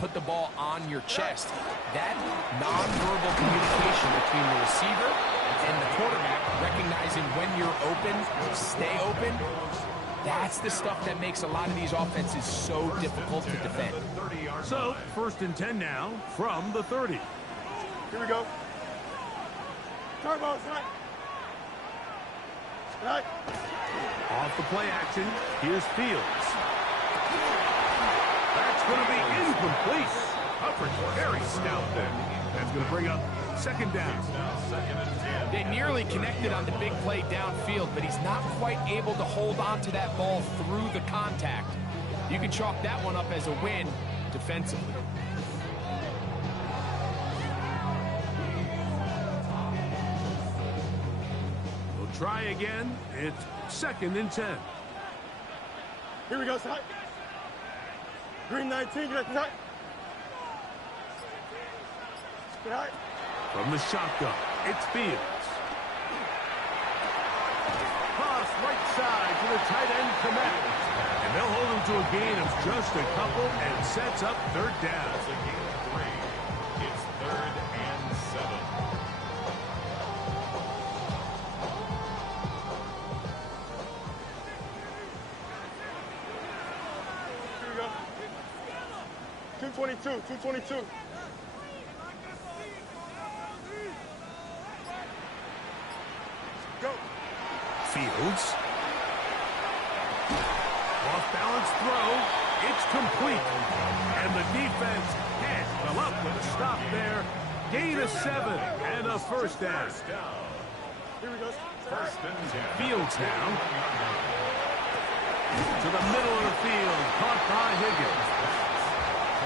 put the ball on your chest. That nonverbal communication between the receiver and the quarterback, recognizing when you're open, stay open, that's the stuff that makes a lot of these offenses so difficult to defend. So, 1st and 10 now from the 30. Here we go. Turbo, right. Right. Off the play action, here's Fields. That's going to be incomplete. Coverage very stout there. That's going to bring up 2nd down. They nearly connected on the big play downfield, but he's not quite able to hold on to that ball through the contact. You can chalk that one up as a win defensively. We'll try again. It's 2nd and 10. Here we go, side. Green 19, get that side. Get out. From the shotgun, it's Fields. Cross right side to the tight end, Komet. And they'll hold him to a gain of just a couple and sets up 3rd down. It's a gain of 3. It's 3rd and 7. Here we go. 222, 222. Go. Fields. Off-balance throw. It's complete. And the defense can't come up with a stop there. Gain of 7 and a 1st down. Here we go. 1st and 10. Fields now. To the middle of the field. Caught by Higgins.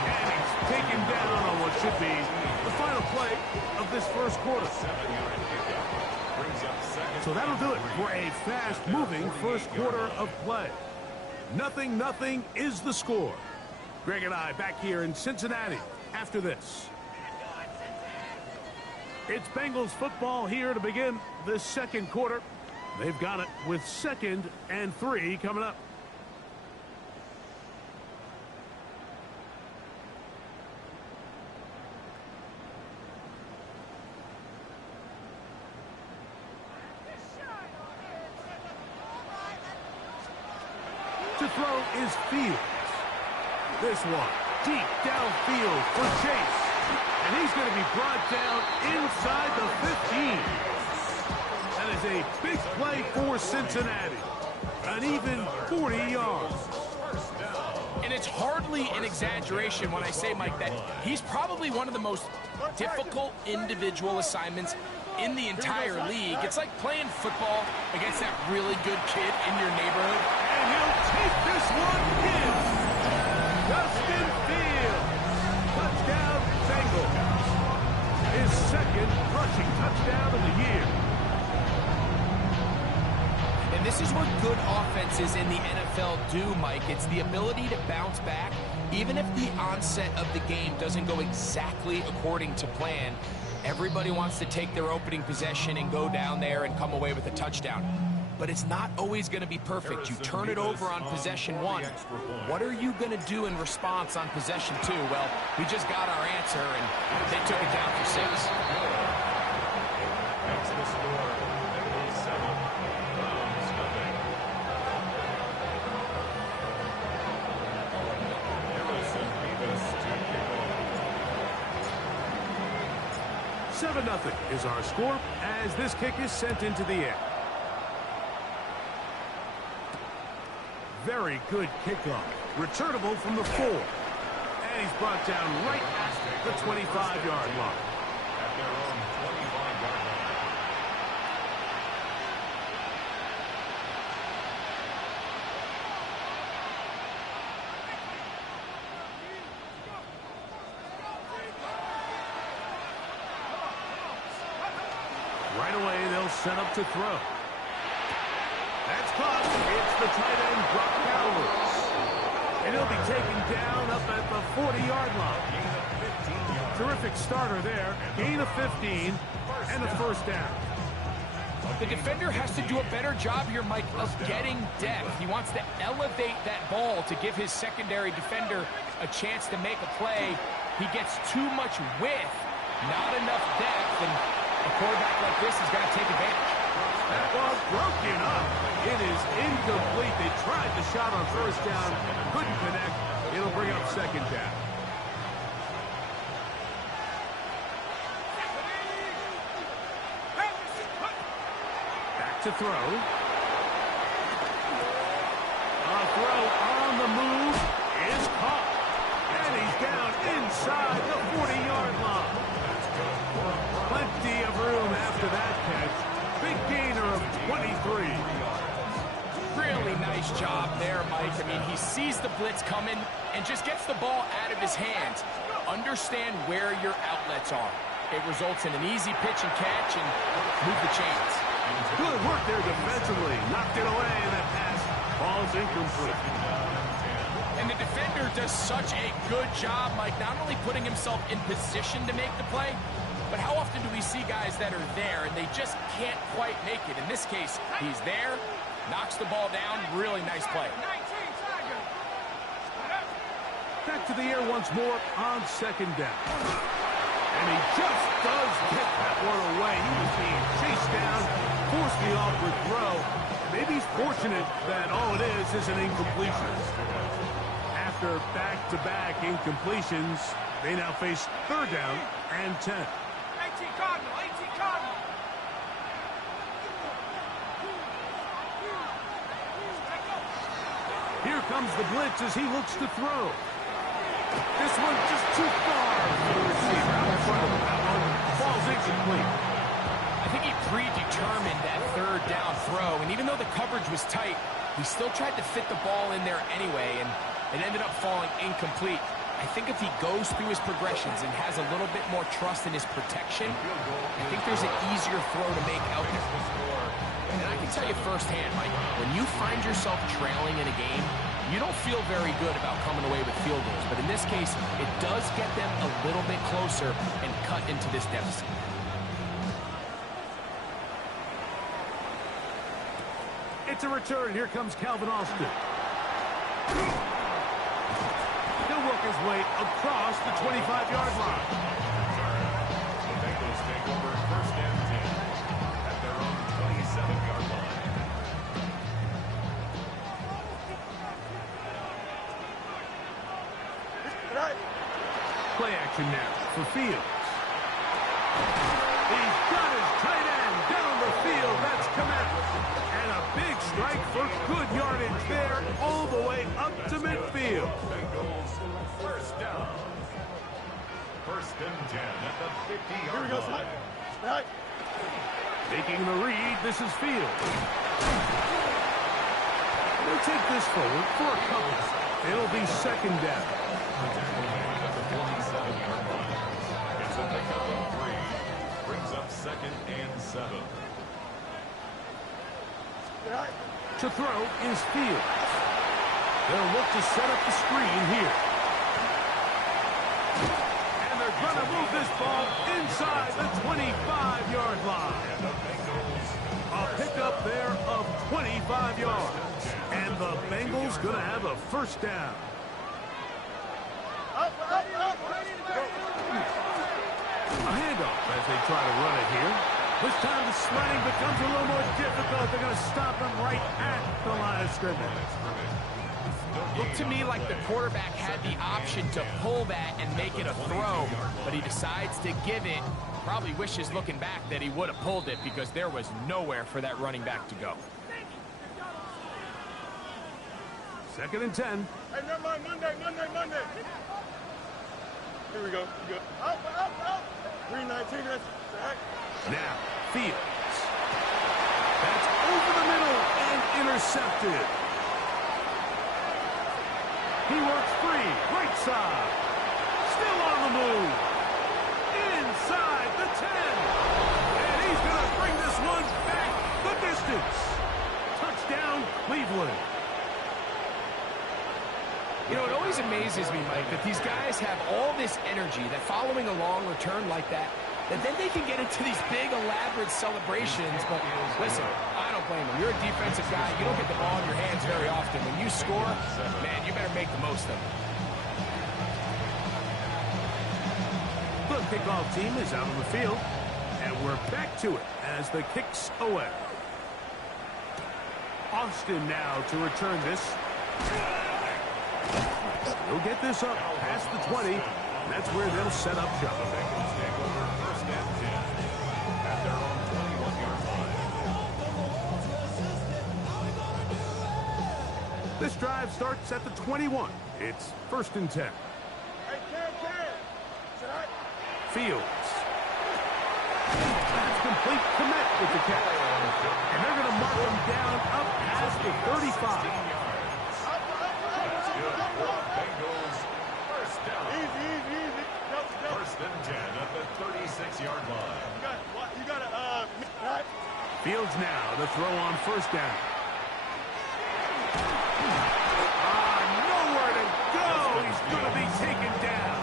And he's taken down on what should be the final play of this 1st quarter. 7-yard pickup. Brings up 2nd. So that'll do it for a fast-moving 1st quarter of play. 0-0 is the score. Greg and I back here in Cincinnati after this. It's Bengals football here to begin the 2nd quarter. They've got it with 2nd and 3 coming up. To throw is Fields. This one deep downfield for Chase. And he's going to be brought down inside the 15. That is a big play for Cincinnati. An even 40 yards. And it's hardly an exaggeration when I say, Mike, that he's probably one of the most difficult individual assignments in the entire league. It's like playing football against that really good kid in your neighborhood. And he'll take this one in. Justin Fields. Touchdown, Bengals. His 2nd rushing touchdown of the year. And this is what good offenses in the NFL do, Mike. It's the ability to bounce back, even if the onset of the game doesn't go exactly according to plan. Everybody wants to take their opening possession and go down there and come away with a touchdown. But it's not always going to be perfect. You turn it over on possession 1. What are you going to do in response on possession 2? Well, we just got our answer, and they took it down for 6. That's the score. Bengals 7, Browns nothing. 7-0 is our score as this kick is sent into the air. Very good kickoff. Returnable from the 4. And he's brought down right at the 25-yard line. At their own 25-yard line. Right away, they'll set up to throw. That's caught. It's the tight end, Brock Bowers. And he'll be taken down up at the 40-yard line. Terrific starter there. Gain of 15 and a 1st down. A The defender has to do a better job here, Mike, of getting depth. He wants to elevate that ball to give his secondary defender a chance to make a play. He gets too much width, not enough depth, and a quarterback like this has got to take advantage. That ball broken up. It is incomplete. They tried the shot on first down, couldn't connect. It'll bring up second down. To throw. A throw on the move is caught. And he's down inside the 40-yard line. Plenty of room after that catch. Big gainer of 23. Really nice job there, Mike. I mean, he sees the blitz coming and just gets the ball out of his hands. Understand where your outlets are. It results in an easy pitch and catch and move the chains. Good work there defensively. Knocked it away, and that pass falls incomplete. And the defender does such a good job, Mike, not only putting himself in position to make the play, but how often do we see guys that are there and they just can't quite make it? In this case, he's there, knocks the ball down, really nice play. Back to the air once more on second down. And he just does get that one away. He was being chased down, forced the awkward throw. Maybe he's fortunate that all it is an incompletion. After back-to-back incompletions, they now face third down and 10. 18 Cardinal, 18 Cardinal. Here comes the blitz as he looks to throw. This one just too far for the receiver. Out in front of him. That one falls incomplete. I think he predetermined that third down throw, and even though the coverage was tight, he still tried to fit the ball in there anyway, and it ended up falling incomplete. I think if he goes through his progressions and has a little bit more trust in his protection, I think there's an easier throw to make out there. And I can tell you firsthand, Mike, when you find yourself trailing in a game, you don't feel very good about coming away with field goals. But in this case, it does get them a little bit closer and cut into this deficit. It's a return. Here comes Calvin Austin. He'll work his way across the 25-yard line. The Bengals take over first and 10 at their own 27-yard line. Play action now for Fields. He's got his tight end down the field. That's Komet. And a big strike for good yardage there all the way up to midfield. Bengals first down. First and 10 at the 50-yard line. Taking the read, this is Fields. We'll take this forward for a couple. It'll be second down. At the 47-yard line. Gets a pickup of 3. Brings up second and 7. To throw is Fields. They'll look to set up the screen here. And they're going to move this ball inside the 25-yard line. A pickup there of 25 yards. And the Bengals going to have a first down. A handoff as they try to run it here. This time the sledding becomes a little more difficult. They're going to stop him right at the line of scrimmage. Looked to me like the quarterback had the option to pull that and make it a throw, but he decides to give it. Probably wishes looking back that he would have pulled it because there was nowhere for that running back to go. Second and 10. Hey, never mind, Monday. Here we go. Out. 319, that's back. Now, Fields. That's over the middle and intercepted. He works free, right side. Still on the move. Inside the 10. And he's going to bring this one back the distance. Touchdown, Cleveland. You know, it always amazes me, Mike, that these guys have all this energy, that following a long return like that, And then they can get into these big, elaborate celebrations. But listen, I don't blame them. You're a defensive guy. You don't get the ball in your hands very often. When you score, man, you better make the most of it. The kickoff team is out on the field, and we're back to it as the kick's away. Austin now to return this. He'll get this up past the 20. That's where they'll set up shop. First and 10 at their own 21-yard line. This drive starts at the 21. It's 1st and 10. Fields. That's complete. Commit with the catch. And they're going to mark him down up past the 35. That's good for Bengals. First down. Easy. First and 10 at the 36-yard line. You got to, Fields now to throw on 1st down. Nowhere to go. He's going to be taken down.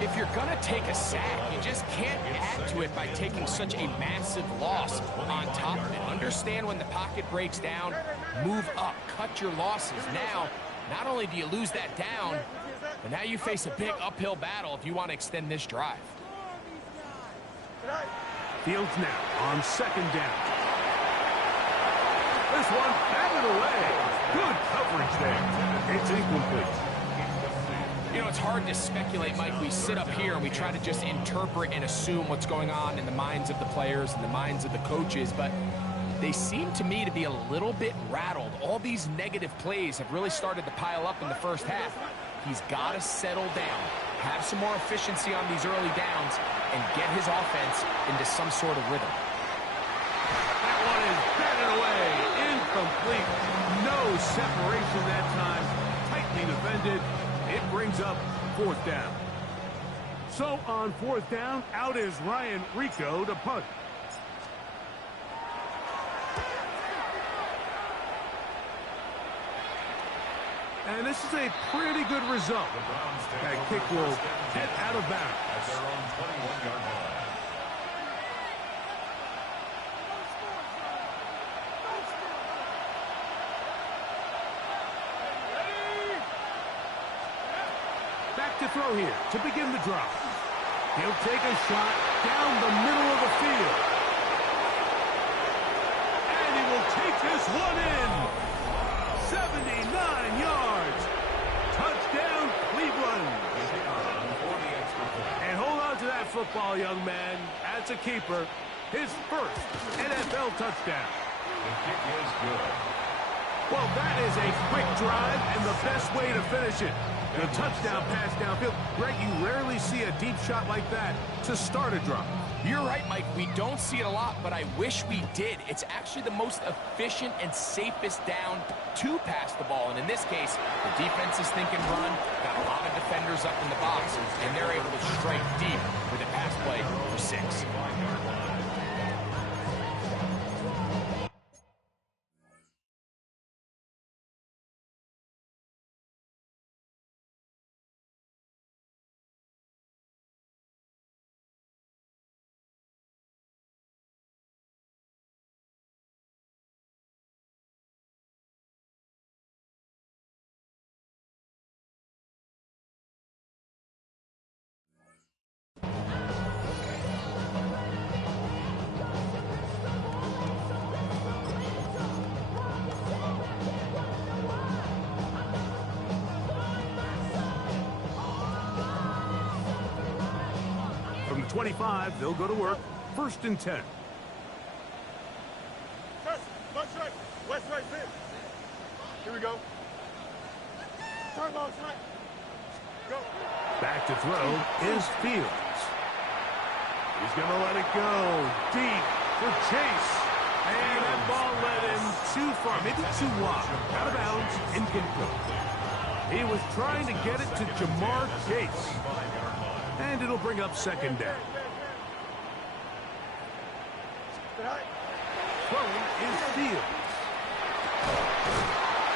If you're going to take a sack, you just can't add to it by taking such a massive loss on top of it. Understand when the pocket breaks down, move up, cut your losses. Now, not only do you lose that down, but now you face a big uphill battle if you want to extend this drive. Fields now on 2nd down. This one batted away. Good coverage there. It's incomplete. You know, it's hard to speculate, Mike. We sit up here and we try to just interpret and assume what's going on in the minds of the players and the minds of the coaches, but they seem to me to be a little bit rattled. All these negative plays have really started to pile up in the first half. He's got to settle down, have some more efficiency on these early downs, and get his offense into some sort of rhythm. That one is batted away. Incomplete. No separation that time. Tightly defended. It brings up 4th down. So on 4th down, out is Ryan Rico to punt. And this is a pretty good result. That kick will head out of bounds. At their own 21-yard line. Back to throw here to begin the drive. He'll take a shot down the middle of the field. And he will take this one in. 79 yards. Touchdown, Cleveland. And hold on to that football, young man. That's a keeper. His first NFL touchdown. The kick is good. Well, that is a quick drive and the best way to finish it. The touchdown pass downfield. Greg, you rarely see a deep shot like that to start a drive. You're right, Mike. We don't see it a lot, but I wish we did. It's actually the most efficient and safest down to pass the ball. And in this case, the defense is thinking run, got a lot of defenders up in the box, and they're able to strike deep with a pass play for 6. From the 25, they'll go to work. 1st and 10. Left right, west right, fit. Here we go. Turn long side. Go. Back to throw is Fields. He's going to let it go deep for Chase. And that ball led him too far, maybe too wide. Out of bounds, incomplete. He was trying to get it to Jamar Chase. And it'll bring up 2nd down. Throwing is Fields.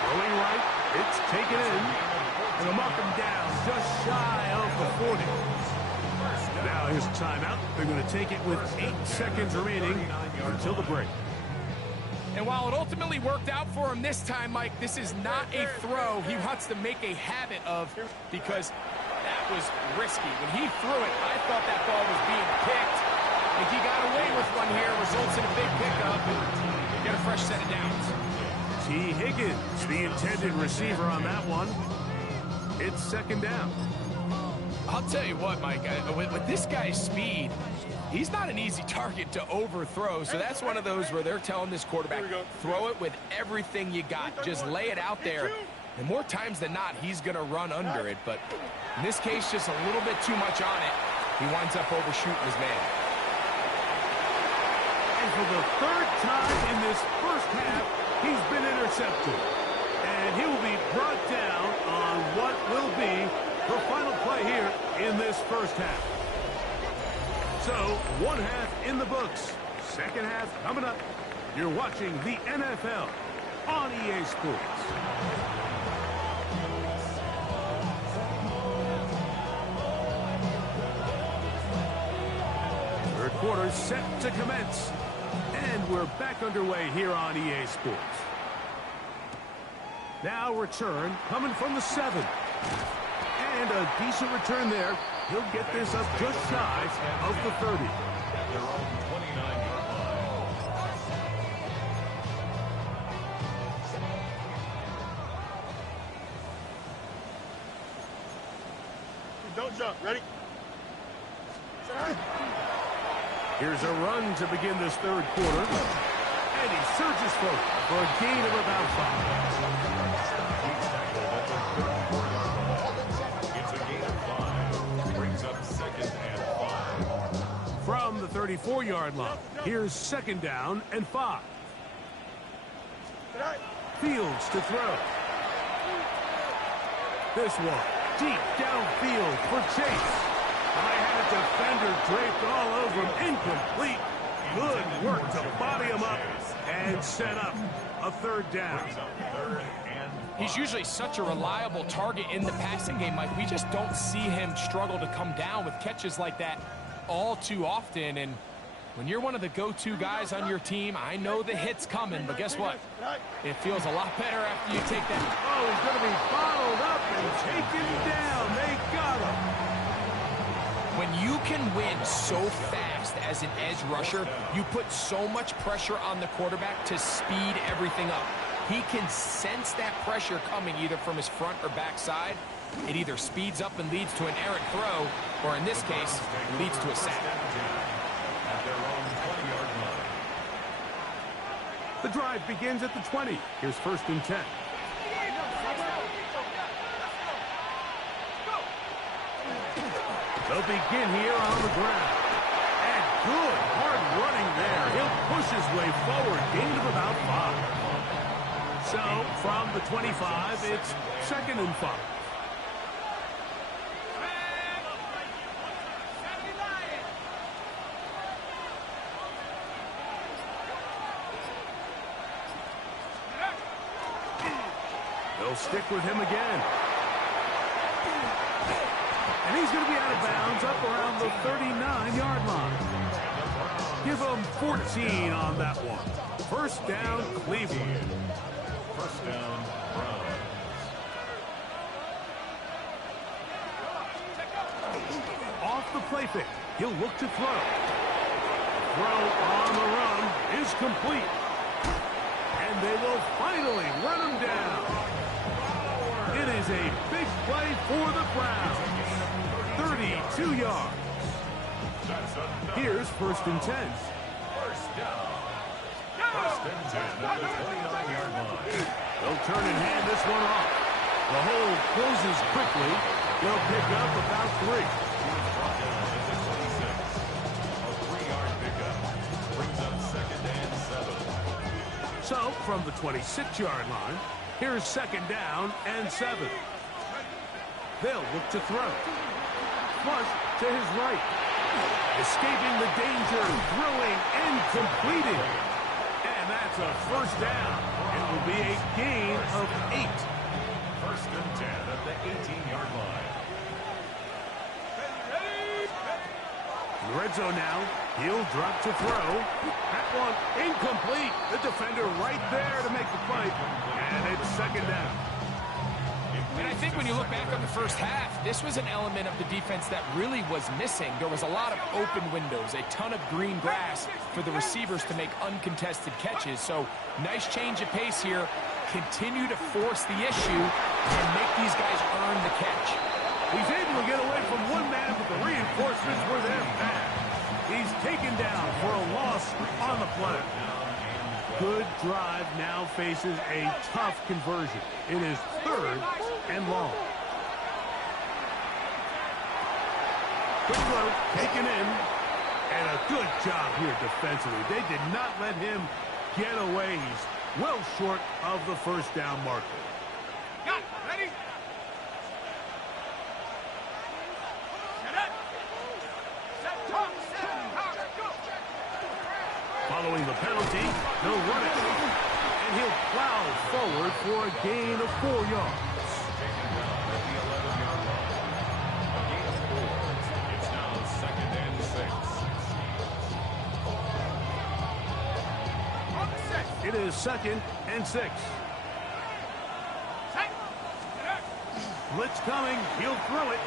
Throwing right, it's taken in. And they'll mark him down just shy of the 40. Now here's a timeout. They're going to take it with 8 seconds remaining until the break. And while it ultimately worked out for him this time, Mike, this is not a throw he wants to make a habit of, because that was risky. When he threw it, I thought that ball was being picked. If he got away with one here, results in a big pickup and get a fresh set of downs. T. Higgins, the intended receiver on that one. It's second down. I'll tell you what, Mike, with this guy's speed, he's not an easy target to overthrow. So that's one of those where they're telling this quarterback, throw it with everything you got. Just lay it out there. And more times than not, he's going to run under it. But in this case, just a little bit too much on it. He winds up overshooting his man. And for the third time in this first half, he's been intercepted. And he will be brought down on what will be the final play here in this first half. So, one half in the books. Second half coming up. You're watching the NFL on EA Sports. Third quarter set to commence. And we're back underway here on EA Sports. Now return coming from the 7. And a decent return there. He'll get this up just shy of the 30. Their own 29-yard line. Don't jump. Ready? Here's a run to begin this third quarter. And he surges forward for a gain of about 5. It's a gain of 5. Brings up second and 5. From the 34-yard line, here's second down and 5. Fields to throw. This one, deep downfield for Chase. I had a defender draped all over him, incomplete. Good work to body him up and set up a third down. He's usually such a reliable target in the passing game, Mike. We just don't see him struggle to come down with catches like that all too often. And when you're one of the go-to guys on your team, I know the hit's coming, but guess what? It feels a lot better after you take that. Oh, he's going to be bottled up and taken down. They got him. When you can win so fast as an edge rusher, you put so much pressure on the quarterback to speed everything up. He can sense that pressure coming either from his front or back side. It either speeds up and leads to an errant throw, or in this case, leads to a sack. At their own 20-yard line. The drive begins at the 20. Here's first and 10. They'll begin here on the ground. And good hard running there. He'll push his way forward. Gain of about 5. So, from the 25, it's second and 5. They'll stick with him again. And he's going to be out of bounds up around the 39-yard line. Give him 14 on that one. First down, Cleveland. First down, Browns. Off the play fake. He'll look to throw. Throw on the run is complete. And they will finally run him down. It is a big play for the Browns. 32 yards. Here's first and 10. First down. First and 10 at the 29-yard line. They'll turn and hand this one off. The hole closes quickly. They'll pick up about 3. Brought down at the 26. A 3-yard pickup. Brings up second and 7. So, from the 26-yard line, here's second down and 7. They'll look to throw. Flush to his right. Escaping the danger, throwing and completing. And that's a first down. It will be a gain of 8. First and 10 at the 18-yard line. red zone now. He'll drop to throw. That one incomplete. The defender right there to make the fight. And it's second down. And I think when you look back on the first half, this was an element of the defense that really was missing. There was a lot of open windows, a ton of green grass for the receivers to make uncontested catches. So nice change of pace here. Continue to force the issue and make these guys earn the catch. He's able to get away from one man, but the reinforcements were there fast. He's taken down for a loss on the play. Good drive now faces a tough conversion. It is third and long. Quick throw taken in. And a good job here defensively. They did not let him get away. He's well short of the first down marker. Got it. Ready? Following the penalty, he'll run it. And he'll plow forward for a gain of 4 yards. Taken down at the 11-yard line. A gain of 4. It's now second and 6. It is second and 6. Blitz coming. He'll throw it.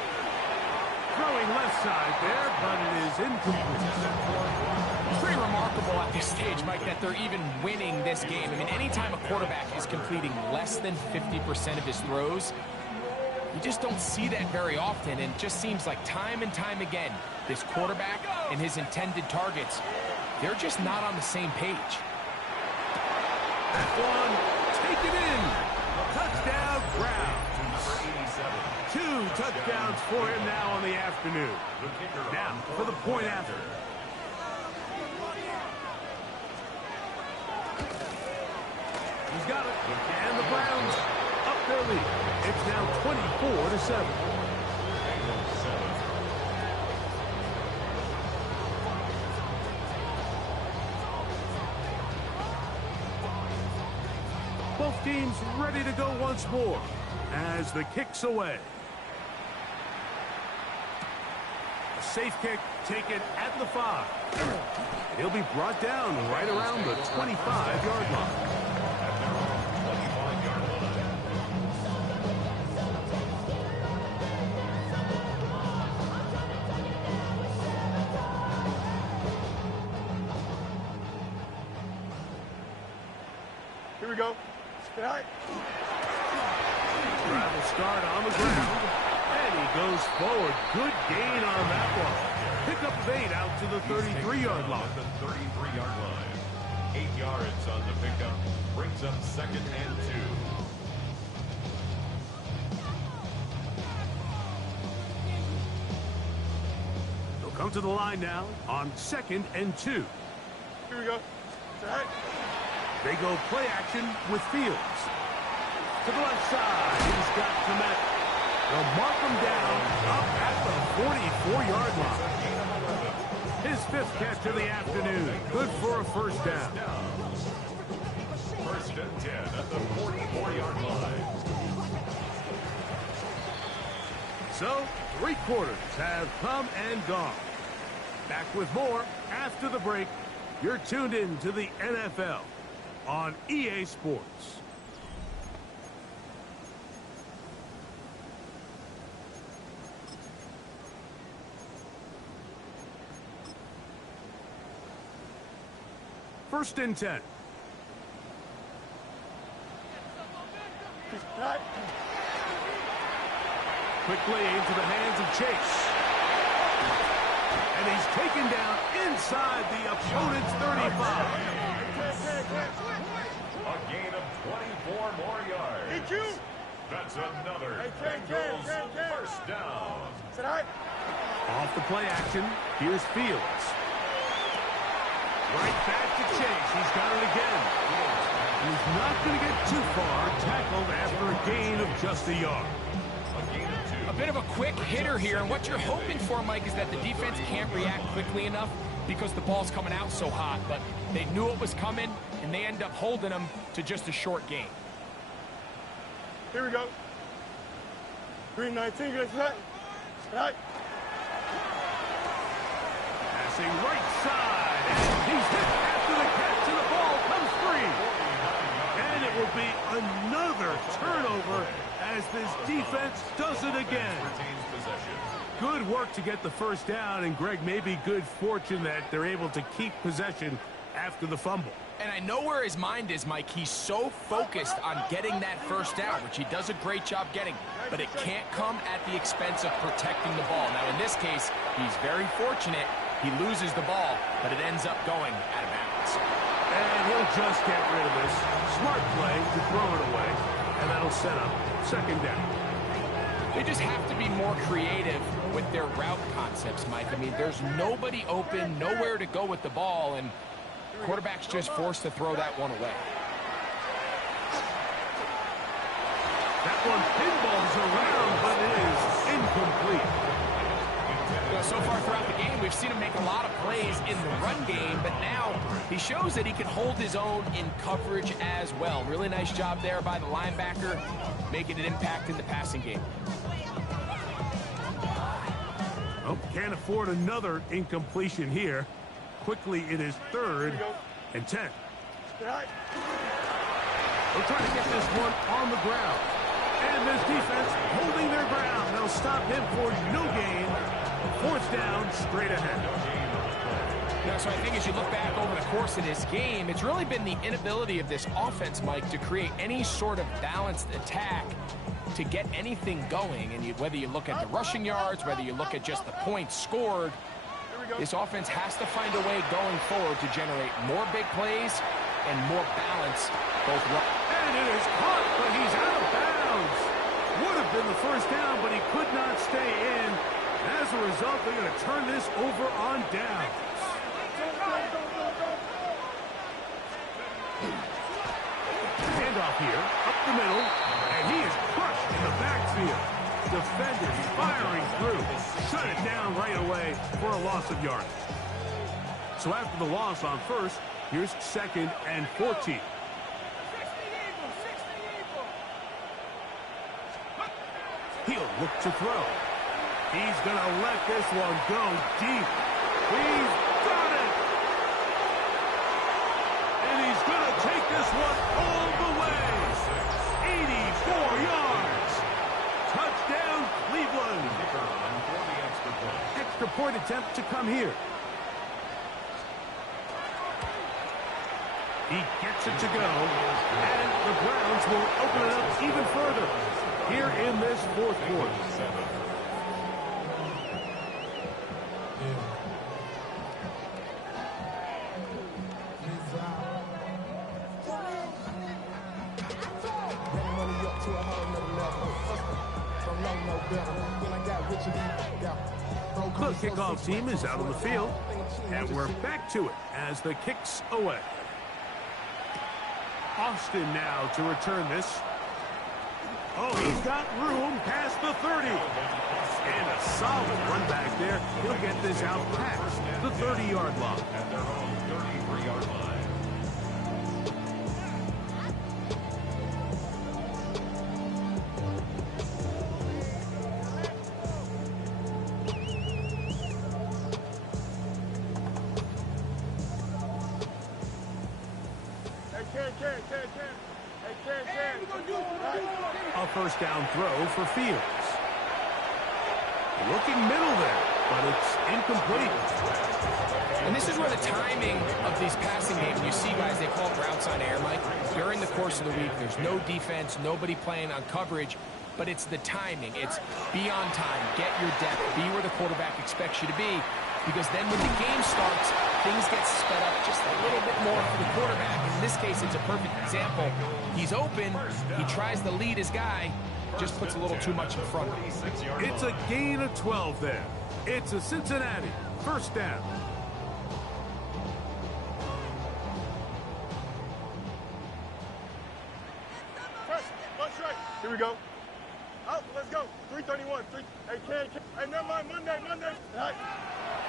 Throwing left side there, but it is incomplete. It's pretty remarkable at this stage, Mike, that they're even winning this game. I mean, anytime a quarterback is completing less than 50% of his throws, you just don't see that very often. And it just seems like time and time again, this quarterback and his intended targets, they're just not on the same page. That one, take it in. Touchdown, Brown. 2 touchdowns for him now on the afternoon. Now for the point after. He's got it. And the Browns up their lead. It's now 24-7. Both teams ready to go once more as the kick's away. A safe kick taken at the 5. He'll be brought down right around the 25-yard line. Here we go. Good night. Travel start on the ground. And he goes forward. Good gain on that one. Pick up of 8 out to the 33-yard line. The 33-yard line. 8 yards on the pickup. Brings up second and 2. They'll come to the line now on second and 2. Here we go. Good night. They go play action with Fields. To the left side, he's got Komet. They'll mark him down up at the 44-yard line. His 5th catch of the afternoon. Good for a first down. First and 10 at the 44-yard line. So, 3 quarters have come and gone. Back with more after the break. You're tuned in to the NFL on EA Sports. First and 10. Quickly into the hands of Chase. And he's taken down inside the opponent's 35. A gain of 24 more yards. That's another Bengals first down. Off the play action, here's Fields. Right back to Chase. He's got it again. He's not going to get too far. Tackled after a gain of just a yard. A gain of 2. A bit of a quick hitter here, and what you're hoping for, Mike, is that the defense can't react quickly enough because the ball's coming out so hot, but they knew it was coming, and they end up holding them to just a short gain. Here we go. Green 19, good night. Night. crossing right side. And he's hit after the catch, and the ball comes free. And it will be another turnover as this defense does it again. Good work to get the first down, and Greg, maybe good fortune that they're able to keep possession after the fumble. And I know where his mind is, Mike. He's so focused on getting that first down, which he does a great job getting, but it can't come at the expense of protecting the ball. Now, in this case, he's very fortunate. He loses the ball, but it ends up going out of bounds. And he'll just get rid of this. Smart play to throw it away, and that'll set up second down. They just have to be more creative with their route concepts, Mike. I mean, there's nobody open, nowhere to go with the ball, and quarterback's just forced to throw that one away. That one pinballs around, but it is incomplete. You know, so far throughout the game, we've seen him make a lot of plays in the run game, but now he shows that he can hold his own in coverage as well. Really nice job there by the linebacker, making an impact in the passing game. Oh, can't afford another incompletion here. Quickly, it is 3rd and 10. They'll try to get this one on the ground. And this defense holding their ground. They'll stop him for no gain. 4th down, straight ahead. Yeah, so I think as you look back over the course of this game, it's really been the inability of this offense, Mike, to create any sort of balanced attack to get anything going. And whether you look at the rushing yards, whether you look at just the points scored, this offense has to find a way going forward to generate more big plays and more balance. And it is caught, but he's out of bounds. Would have been the first down, but he could not stay in. As a result, they're going to turn this over on downs. Handoff here, up the middle, and he is crushed in the backfield. Defenders firing through. Shut it down right away for a loss of yardage. So after the loss on first, here's 2nd and 14. He'll look to throw. He's going to let this one go deep. He's got it. And he's going to take this one all the way. 84 yards. Touchdown, Cleveland. Extra point attempt to come here. He gets it to go. And the Browns will open it up even further here in this 4th quarter. The kickoff team is out on the field, and we're back to it as the kick's away. Austin now to return this. Oh, he's got room past the 30. And a solid run back there. He'll get this out past the 30-yard line. At their own 33-yard line. A first down throw for Fields. Looking middle there, but it's incomplete. And this is where the timing of these passing games, you see guys, they call it routes on air, Mike. During the course of the week, there's no defense, nobody playing on coverage, but it's the timing. It's be on time, get your depth, be where the quarterback expects you to be, because then when the game starts, things get sped up just a little bit more for the quarterback. In this case, it's a perfect example. He's open, he tries to lead his guy, just puts a little too much in front of him. It's a gain of 12 there. It's a Cincinnati first down. Here we go. Out, let's go. 331. Hey, hey, never mind. Monday. Right.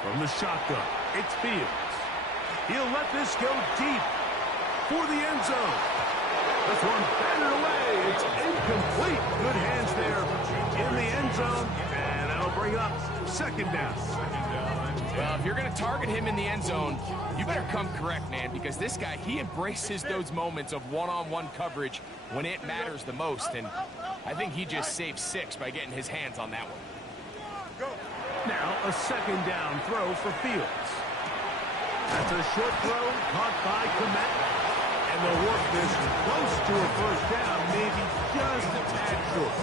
From the shotgun, it's Fields. He'll let this go deep for the end zone. This one batted away. It's incomplete. Good hands there in the end zone. And that'll bring up second down. Well, if you're going to target him in the end zone, you better come correct, man, because this guy, he embraces those moments of one-on-one coverage when it matters the most, and I think he just saved 6 by getting his hands on that one. Now a second down throw for Fields. That's a short throw caught by Komet. And they'll work this close to a first down, maybe just a tad short.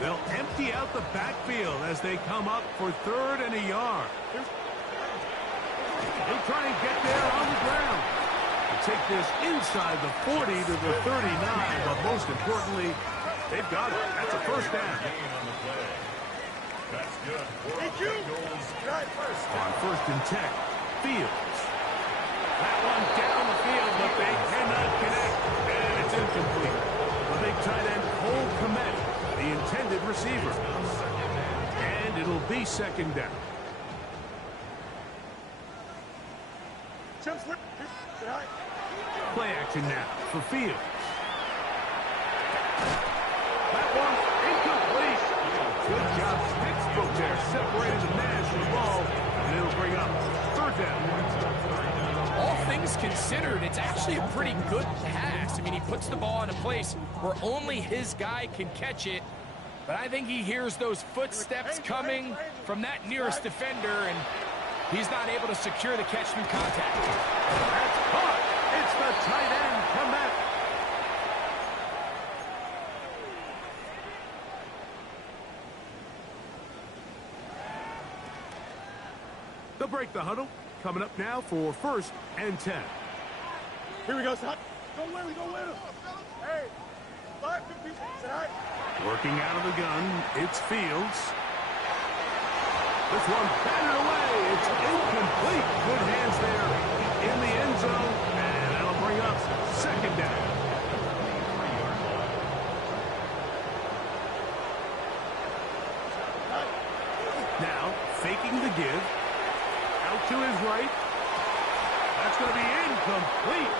They'll empty out the backfield as they come up for 3rd and a yard. They'll try and get there on the ground. Take this inside the 40 to the 39, but most importantly, they've got it. That's a first down. That's good. On 1st and 10, Fields. That one down the field, but they cannot connect. And it's incomplete. The big tight end, Cole Komet, the intended receiver. And it'll be 2nd down. Play action now for Fields. That one's incomplete. Good job. Pittsburgh there separated the man from the ball, and it'll bring up 3rd down. All things considered, it's actually a pretty good pass. I mean, he puts the ball in a place where only his guy can catch it, but I think he hears those footsteps coming from that nearest defender, and he's not able to secure the catch through contact. That's caught. It's the tight end, Komet. They'll break the huddle. Coming up now for 1st and 10. Here we go, son. Go win him. Hey, 5-50. Working out of the gun, it's Fields. This one batted away. It's incomplete. Good hands there in the end zone, and that'll bring up 2nd down. Now, faking the give. Out to his right. That's going to be incomplete.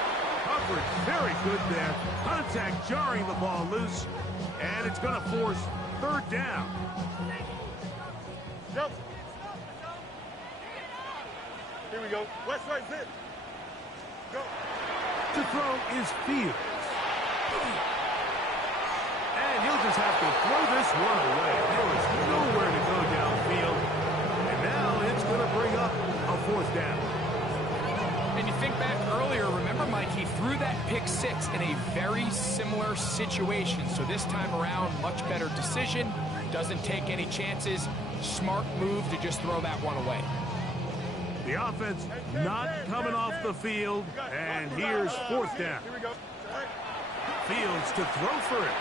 Coverage very good there. Contact jarring the ball loose, and it's going to force 3rd down. Jump. Here we go. West right zip. Go. To throw is Fields. And he'll just have to throw this one away. There is nowhere to go downfield. And now it's going to bring up a 4th down. And you think back earlier, remember, Mike, he threw that pick 6 in a very similar situation. So this time around, much better decision. Doesn't take any chances. Smart move to just throw that one away. The offense not coming off the field, and here's 4th down. Here we go. Fields to throw for it.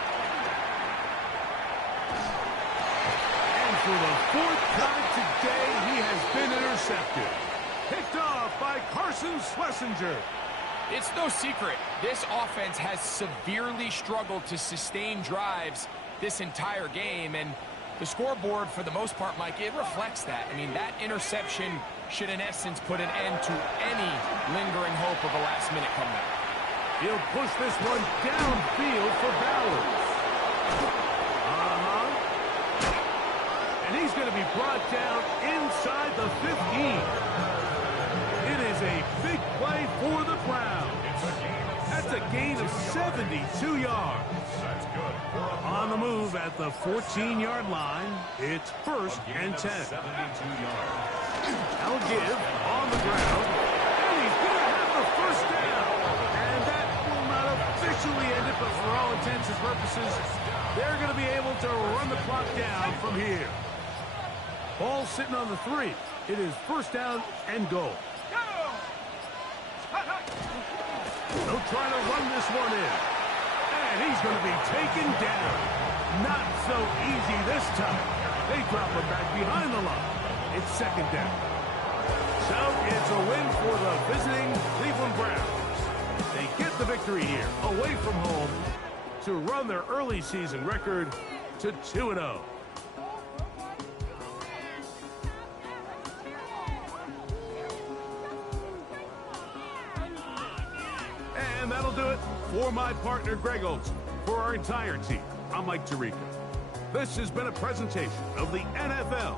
And for the 4th time today, he has been intercepted. Picked off by Carson Schlesinger. It's no secret, this offense has severely struggled to sustain drives this entire game, and the scoreboard, for the most part, Mike, it reflects that. I mean, that interception should, in essence, put an end to any lingering hope of a last-minute comeback. He'll push this one downfield for Bowers. And he's going to be brought down inside the 15. It is a big play for the Browns. That's a gain of 72 yards. That's good. On the move at the 14-yard line, it's 1st and 10. 72 yards. I'll give on the ground, and he's going to have the 1st down. And that will not officially end it, but for all intents and purposes, they're going to be able to run the clock down from here. Ball sitting on the 3. It is 1st down and goal. They'll try to run this one in. And he's going to be taken down. Not so easy this time. They drop him back behind the line. It's 2nd down. So it's a win for the visiting Cleveland Browns. They get the victory here, away from home, to run their early season record to 2-0. And that'll do it for my partner, Greg Olson. For our entire team, I'm Mike Tirico. This has been a presentation of the NFL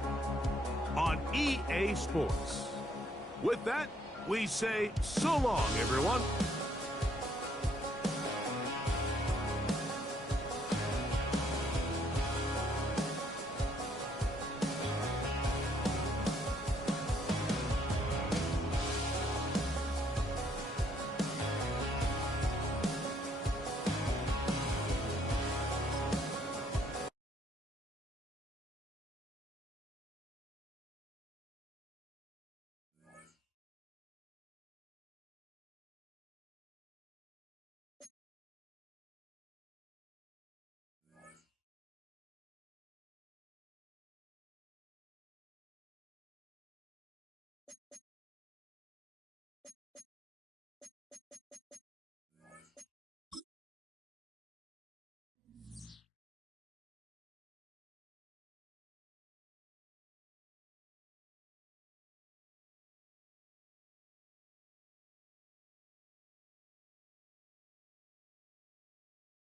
on EA Sports. With that, we say so long, everyone.